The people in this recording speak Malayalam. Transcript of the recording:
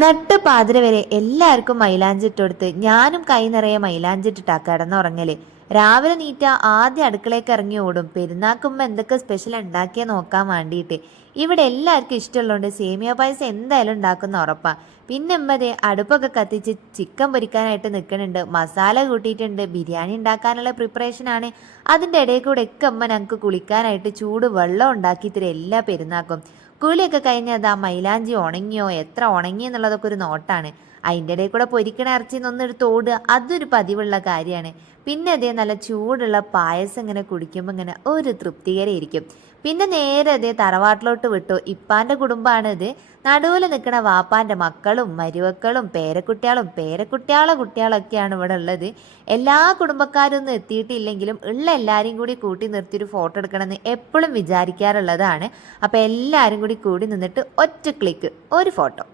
നട്ട് പാതിര വരെ എല്ലാവർക്കും മൈലാഞ്ചിട്ട് കൊടുത്ത് ഞാനും കൈ നിറയെ മൈലാഞ്ചിട്ടിട്ടാ കിടന്നുറങ്ങല്. രാവിലെ നീറ്റ ആദ്യം അടുക്കളയ്ക്ക് ഇറങ്ങി ഓടും പെരുന്നാക്കുമ്പോ എന്തൊക്കെ സ്പെഷ്യൽ ഉണ്ടാക്കിയ നോക്കാൻ വേണ്ടിയിട്ട്. ഇവിടെ എല്ലാവർക്കും ഇഷ്ടമുള്ളതുകൊണ്ട് സേമിയ പായസം എന്തായാലും ഉണ്ടാക്കുന്ന ഉറപ്പാ. പിന്നെ എമ്മതേ അടുപ്പൊക്കെ കത്തിച്ച് ചിക്കൻ പൊരിക്കാനായിട്ട് നിൽക്കുന്നുണ്ട്, മസാല കൂട്ടിയിട്ടുണ്ട്, ബിരിയാണി ഉണ്ടാക്കാനുള്ള പ്രിപ്പറേഷനാണ്. അതിൻ്റെ ഇടയിൽ കൂടെ ഒക്കെ അമ്മ ഞങ്ങൾക്ക് കുളിക്കാനായിട്ട് ചൂട് വെള്ളം ഉണ്ടാക്കി തരും എല്ലാ പെരുന്നാക്കും. കുളിയൊക്കെ കഴിഞ്ഞത് ആ മൈലാഞ്ചി ഉണങ്ങിയോ എത്ര ഉണങ്ങി എന്നുള്ളതൊക്കെ ഒരു നോട്ടാണ്. അതിൻ്റെ ഇടയിൽ കൂടെ പൊരിക്കണ ഇറച്ചി നിന്നെടുത്ത് ഓടുക, അതൊരു പതിവുള്ള കാര്യമാണ്. പിന്നെ അതേ നല്ല ചൂടുള്ള പായസം ഇങ്ങനെ കുടിക്കുമ്പോൾ ഇങ്ങനെ ഒരു തൃപ്തികരമായിരിക്കും. പിന്നെ നേരെ അതേ തറവാട്ടിലോട്ട് വിട്ടു. ഇപ്പാൻ്റെ കുടുംബമാണ് ഇത്. നടുവിൽ നിൽക്കണ വാപ്പാൻ്റെ മക്കളും മരുമക്കളും പേരക്കുട്ടികളും പേരക്കുട്ടികളെ കുട്ടികളൊക്കെയാണ് ഇവിടെ ഉള്ളത്. എല്ലാ കുടുംബക്കാരും ഒന്നും എത്തിയിട്ടില്ലെങ്കിലും ഉള്ള എല്ലാവരെയും കൂടി കൂട്ടി നിർത്തിയൊരു ഫോട്ടോ എടുക്കണമെന്ന് എപ്പോഴും വിചാരിക്കാറുള്ളതാണ്. അപ്പോൾ എല്ലാവരും കൂടി നിന്നിട്ട് ഒറ്റ ക്ലിക്ക് ഒരു ഫോട്ടോ.